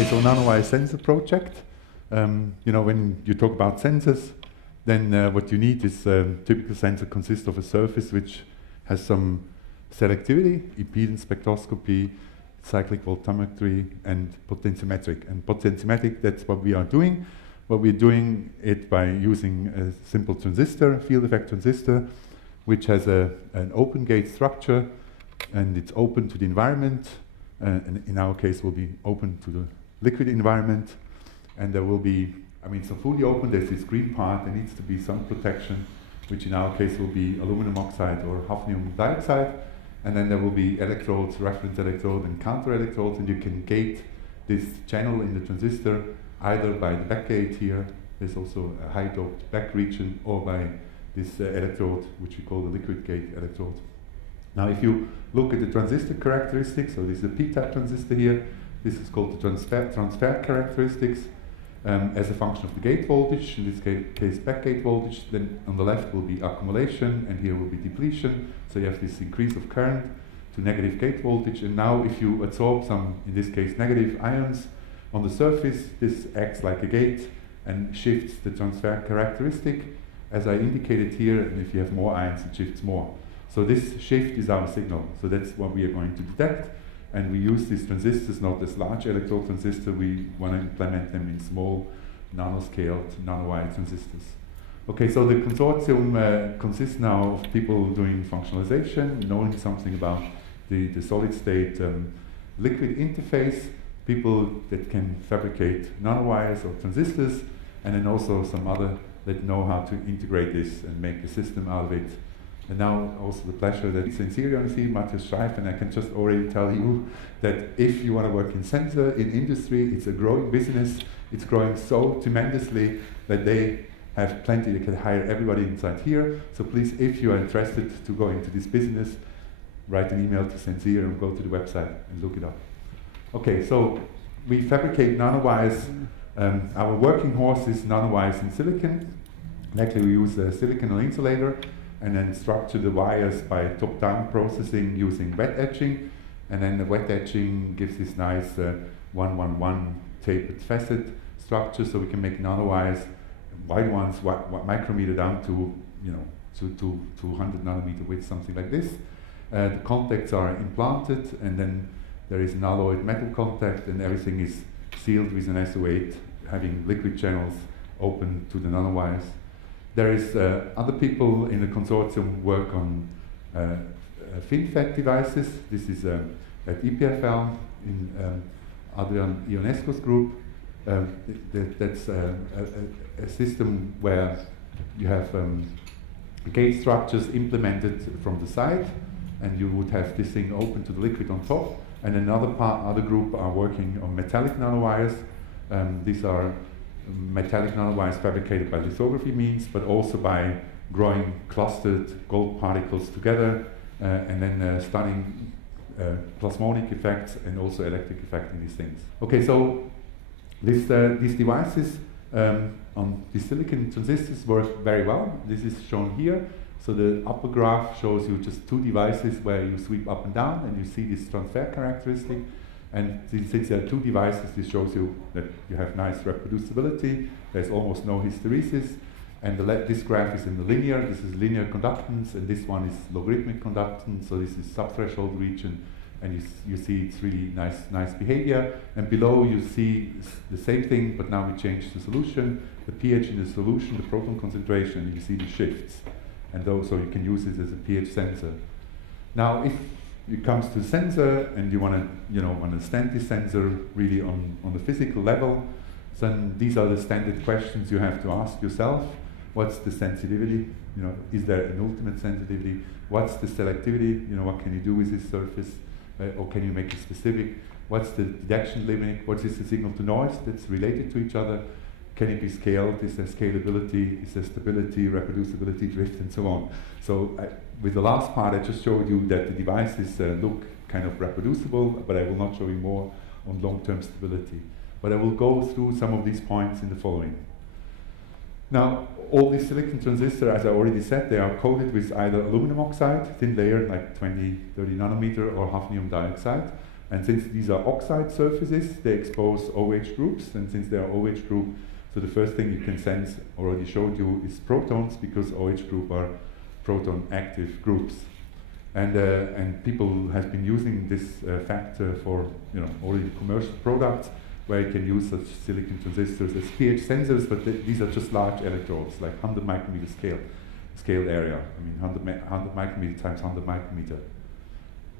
Okay, so nanowiresensor project. You know, when you talk about sensors, then what you need is typical sensor consists of a surface which has some selectivity, impedance spectroscopy, cyclic voltammetry, and potentiometric. And potentiometric, that's what we are doing. But we're doing it by using a simple transistor, field effect transistor, which has an open gate structure, and it's open to the environment, and in our case will be open to the liquid environment. And there will be, I mean, so fully open, there's this green part, there needs to be some protection, which in our case will be aluminum oxide or hafnium dioxide. And then there will be electrodes, reference electrode and counter electrodes, and you can gate this channel in the transistor either by the back gate here, there's also a high doped back region, or by this electrode, which we call the liquid gate electrode. Now if you look at the transistor characteristics, so this is a p-type transistor here, this is called the transfer characteristics as a function of the gate voltage, in this case back gate voltage, then on the left will be accumulation and here will be depletion, so you have this increase of current to negative gate voltage, and now if you absorb some, in this case negative ions on the surface, this acts like a gate and shifts the transfer characteristic as I indicated here, and if you have more ions it shifts more. So this shift is our signal, so that's what we are going to detect. And we use these transistors, not as large electrode transistor, we want to implement them in small, nanoscaled, nanowire transistors. Okay, so the consortium consists now of people doing functionalization, knowing something about the solid state liquid interface, people that can fabricate nanowires or transistors, and then also some other that know how to integrate this and make a system out of it. And now also the pleasure that Sensirion on the Matthias Schreif, and I can just already tell you that if you want to work in sensor, in industry, it's a growing business. It's growing so tremendously that they have plenty, they can hire everybody inside here. So please, if you are interested to go into this business, write an email to Sensirion, go to the website and look it up. Okay, so we fabricate nanowires. Our working horse is nanowires in silicon. And actually we use a silicon insulator and then structure the wires by top-down processing using wet etching, and then the wet etching gives this nice 1-1-1 tapered facet structure, so we can make nanowires, wide ones, micrometer down to, you know, to 100 nanometer width, something like this. The contacts are implanted, and then there is an alloyed metal contact, and everything is sealed with an SO8, having liquid channels open to the nanowires. There is other people in the consortium work on FinFET devices. This is at EPFL in Adrian Ionesco's group. That's a system where you have gate structures implemented from the side, and you would have this thing open to the liquid on top. And another group are working on metallic nanowires. These are metallic nanowires fabricated by lithography means, but also by growing clustered gold particles together and then studying plasmonic effects and also electric effect in these things. Okay, so these devices on the silicon transistors work very well. This is shown here. So the upper graph shows you just two devices where you sweep up and down and you see this transfer characteristic. And since there are two devices, this shows you that you have nice reproducibility. There's almost no hysteresis. And this graph is in the linear. This is linear conductance, and this one is logarithmic conductance. So this is subthreshold region, and you see it's really nice behavior. And below you see the same thing, but now we change the solution, the pH in the solution, the proton concentration, and you see the shifts. And so you can use this as a pH sensor. Now, if it comes to sensor and you want to understand this sensor really on the physical level, then these are the standard questions you have to ask yourself. What's the sensitivity? You know, is there an ultimate sensitivity? What's the selectivity? You know, what can you do with this surface? Or can you make it specific? What's the detection limit? What is the signal to noise that's related to each other? Can it be scaled? Is there scalability? Is there stability, reproducibility, drift, and so on? So with the last part, I just showed you that the devices look kind of reproducible, but I will not show you more on long-term stability. But I will go through some of these points in the following. Now, all these silicon transistors, as I already said, they are coated with either aluminum oxide, thin layer, like 20, 30 nanometer, or hafnium dioxide. And since these are oxide surfaces, they expose OH groups, and since they are OH group, so the first thing you can sense, already showed you, is protons, because OH group are proton active groups. And people have been using this fact for already commercial products, where you can use such silicon transistors as pH sensors, but these are just large electrodes, like 100 micrometer scale area. I mean, 100 micrometer times 100 micrometer.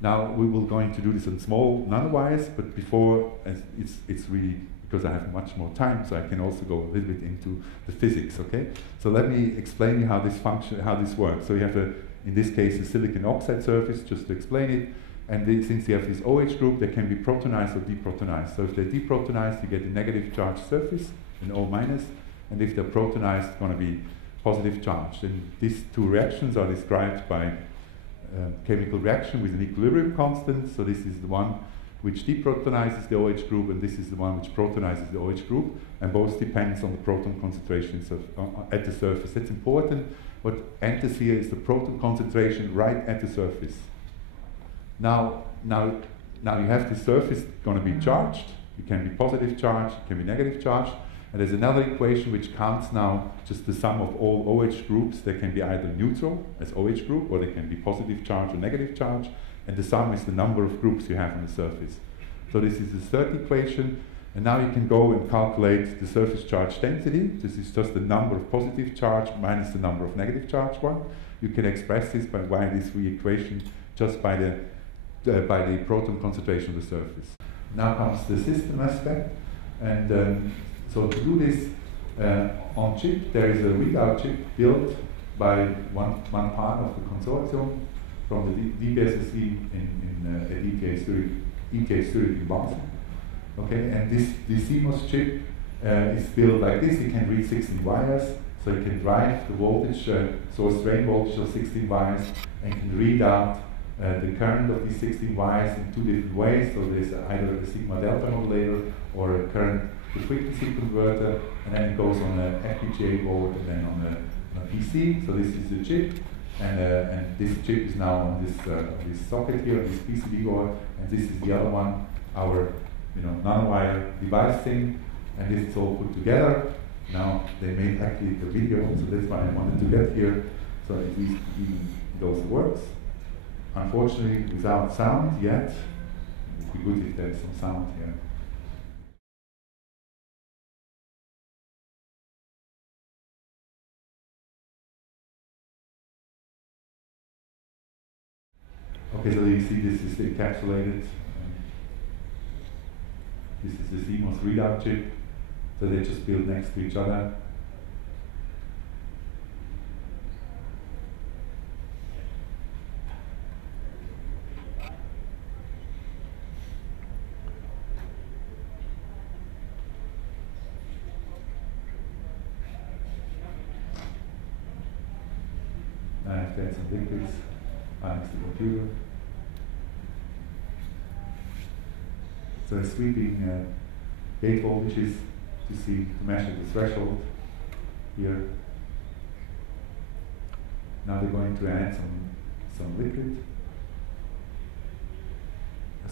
Now we will going to do this on small nanowires, but before it's really, because I have much more time, so I can also go a little bit into the physics. Okay, so let me explain you how this works. So you have in this case a silicon oxide surface, just to explain it. And since you have this OH group, they can be protonized or deprotonized. So if they're deprotonized, you get a negative charge surface, an O minus, and if they're protonized, it's going to be positive charge. And these two reactions are described by chemical reaction with an equilibrium constant. So this is the one which deprotonizes the OH group, and this is the one which protonizes the OH group, and both depends on the proton concentrations at the surface. That's important. What enters here is the proton concentration right at the surface. Now you have the surface going to be charged. It can be positive charge, it can be negative charge. And there's another equation which counts now just the sum of all OH groups. They can be either neutral as OH group, or they can be positive charge or negative charge. And the sum is the number of groups you have on the surface. So this is the third equation. And now you can go and calculate the surface charge density. This is just the number of positive charge minus the number of negative charge one. You can express this by this equation just by the proton concentration of the surface. Now comes the system aspect, and so to do this on chip, there is a readout chip built by one part of the consortium from the DBSSC in ETH Zurich in Basel. Okay, and this CMOS chip is built like this. It can read 16 wires, so you can drive the voltage, source drain voltage of 16 wires, and can read out the current of these 16 wires in two different ways. So there's either a sigma delta modulator or a current to frequency converter, and then it goes on an FPGA board and then on a PC. So this is the chip, and this chip is now on this socket here, this PCB board, and this is the other one, our nanowire device thing, and this is all put together. Now they made actually the video, so that's why I wanted to get here, so at least it also works. Unfortunately, without sound yet. It would be good if there's some sound here. Okay, so you see this is encapsulated. This is the CMOS readout chip. So they just build next to each other. I have to add some liquids against the computer. So sweeping gate voltages to measure the threshold here. Now they're going to add some liquid.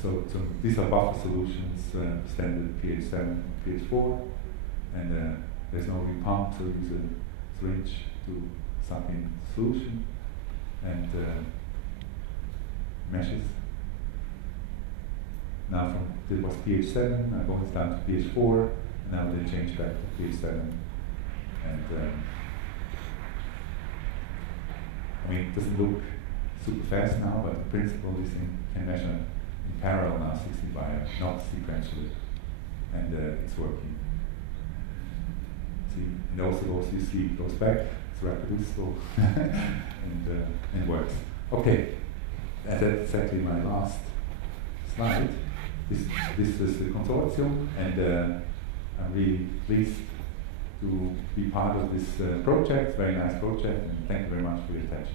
So these are buffer solutions, standard pH 7, pH 4, and there's no repump, so use a syringe to suck in solution and meshes. Now it was pH 7, now going down to pH 4, and now they change back to pH 7. And I mean, it doesn't look super fast now, but the principle is can measure in parallel now 16 wire, not sequentially, and it's working. See, and also you see it goes back, it's reproducible, and works. Okay, and that's exactly my last slide. This is the consortium, and I'm really pleased to be part of this project, very nice project, and thank you very much for your attention.